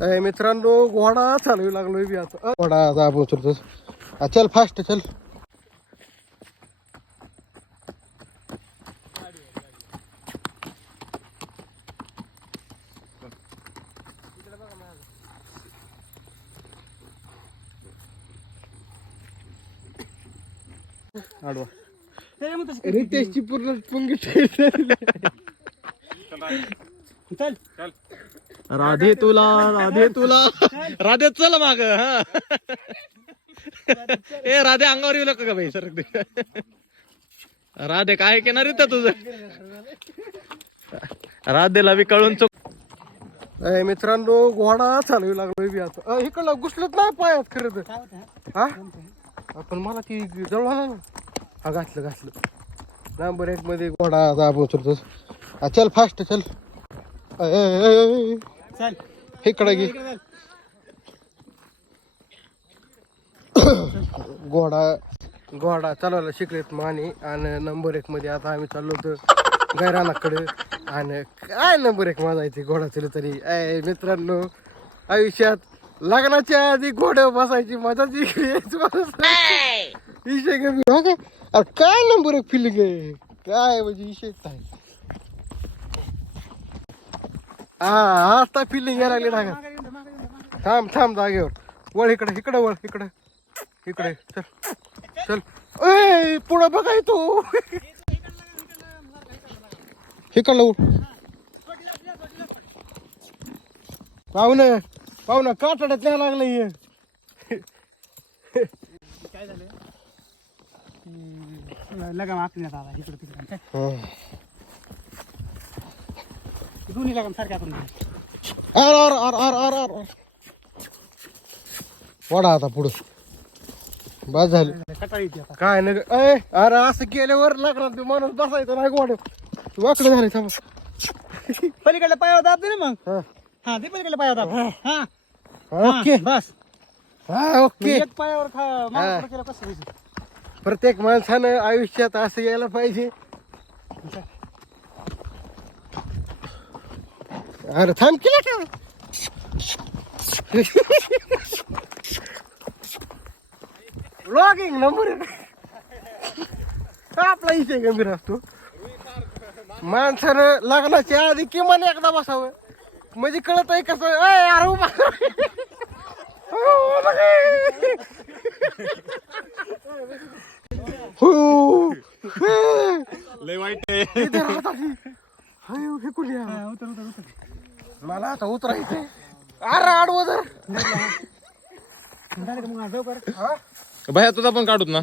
मित्रांनो घोडा चालू लागलोय मी आता घोडा आता आपण उचलतो चल फास्ट चल आडवा रितेशची पूर्ण पुंगी चल राधे तुला राधे चल माग ए राधे अंगावर येऊ नका का बाई सर राधे काय केणार रे तुझं राधेला बी कळून चुक मित्रांनो घोडा चालू लागलोय मी आता इकडला घुसलत नाही पायात खरं तर हा आपण मला ती जवळ आला ना हा घातलं नंबर 1 मध्ये घोडा आता आपण उचलतो चल फास्ट चल चल इकडे गे घोडा चालवायला शिकलेत माने आणि नंबर 1 मध्ये आता आम्ही चाललो होतो गैरानाकडे आणि काय नंबर 1 वाजायचे घोडा चल तरी मित्रांनो आयुष्यात लग्नाच्या आधी घोड्यावर बसायची मजाच विषय गंभीर काय नंबर 1 फिलिंग आहे काय म्हणजे विषय काय आता फिलिंग यायला लागली ना थांब जागेवर वळ इकडे वळ इकडे चल पुढं बघाय तू इकडलं उठ पाहुणं काटाड्यात न्यायला लागलं काय झालं लगाम आपल्याला आला इकडे तिकडे दोन्ही लगाम सारखे आपण वडा आता पुढं बस झालं कटाळी येते आता काय नाही अरे असं केल्यावर लागणार माणूस बसायचं नाही गोड वाकडं झालं थांब पलीकडल्या पायावर दाबते ना मग हा ते पलीकडल्या पायावर दाब हा ओके बस ओके एक पायावर माणूस केलं कसं होईल? प्रत्येक माणसानं आयुष्यात असं यायला पाहिजे अरे थांब केलं का लॉगिंग नंबर आपला इथे गंभीर असतो माणसानं लग्नाच्या आधी किमान एकदा बसावं म्हणजे कळत आहे कसं यार उभा लय वाईट आहे मला आता उतरायचंय अरे आडवं जर भैया तुझा पण काढूत ना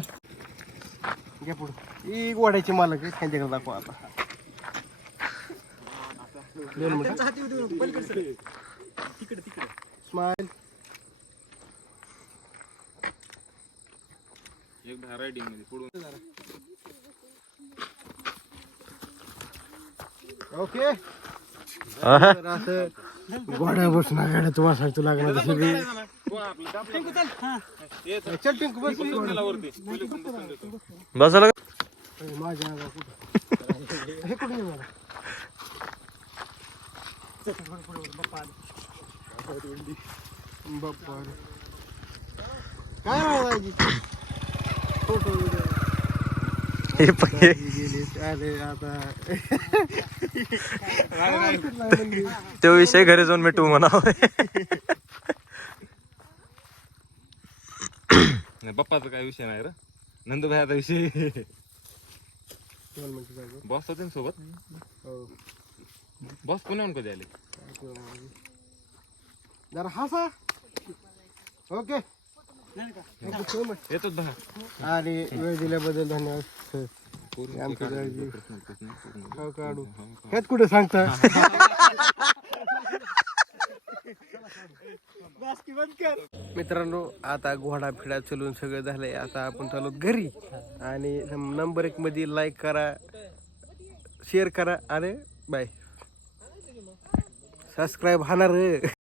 घ्या पुढं ही गोड्याची मालक आहे त्यांच्याकडे दाखवा आता स्माइल एक रायडिंग मध्ये पुढून ओके असं गोड्या बसून गाड्यात वासायचं लागणार तसं बी चल टिंकू बस बसायला माझ्या कुठं हे कुठे मला बाप्पा काय राहायची फोटो अरे आता तो विषय घरी जाऊन मिटवू म्हणावं बाप्पाचा काय विषय नाही रे नंदू भाईचा विषय बॉस होते ना सोबत बॉस पुण्याहून कधी आले जरा हसा ओके येतोच बघा आणि वेळ दिल्याबद्दल धन्यवाद आमची काळजी काढू हेच कुठे सांगता मित्रांनो आता घोडा फिडा चलून सगळं झालंय आता आपण चालू घरी आणि नंबर 1 मध्ये लाईक करा शेअर करा आणि बाय सबस्क्राईब होणार